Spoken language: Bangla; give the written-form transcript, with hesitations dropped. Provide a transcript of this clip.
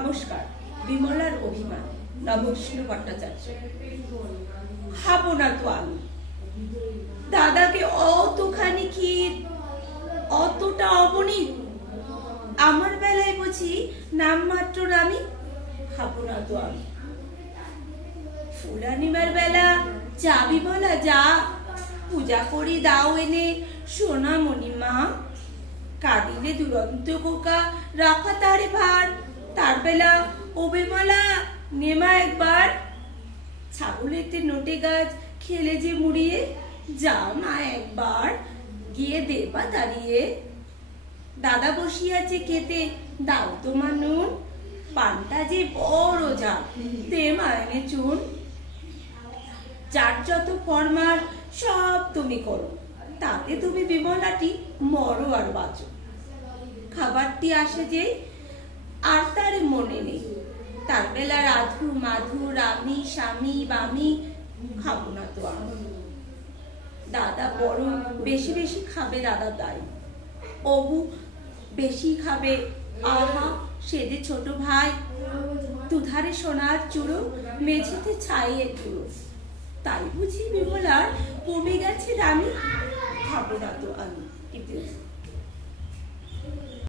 নমস্কার। বিমলার অভিমান, নবকৃষ্ণ ভট্টাচার্য। খাবো না তো আমি। দাদাকে অতখানি ক্ষীর, অতটা অবনীত, আমার বেলায় বুঝি নামমাত্র আমি খাবো না তো আমি। ফুলানিমার বেলা যাবি বলা যা, পূজা করি দাও এনে সোনামণি মা। কাঁদিলে দুরন্ত কোকা রাখা তারে ভার, তার বেলা ও বিমলা নেমা একবার। ছাগলেতে নোটে গাছ খেলে যে মুড়িয়ে, যাও না একবার গিয়ে দেবা দাঁড়িয়ে। দাদা বসিয়াছে খেতে, দাও তোমার নুন, পানটা যে বড় যা, দে মায়নে চুন। যার যত ফরমার সব তুমি করো, তাতে তুমি বিমলাটি মরো আর বাঁচো। খাবারটি আসে যে আর তার মনে নেই, তার বেলা রাধু মাধু রামি স্বামী বামি খাবো না তো আমি। দাদা বড় বেশি বেশি খাবে, দাদা তাই অবু বেশি খাবে। আহা সেদে ছোট ভাই, দুধারে সোনার চুড়ো, মেঝেতে ছাইয়ে চুড়ো। তাই বুঝি বিমলার কমে গেছে রানী, খাবো না তো আমি।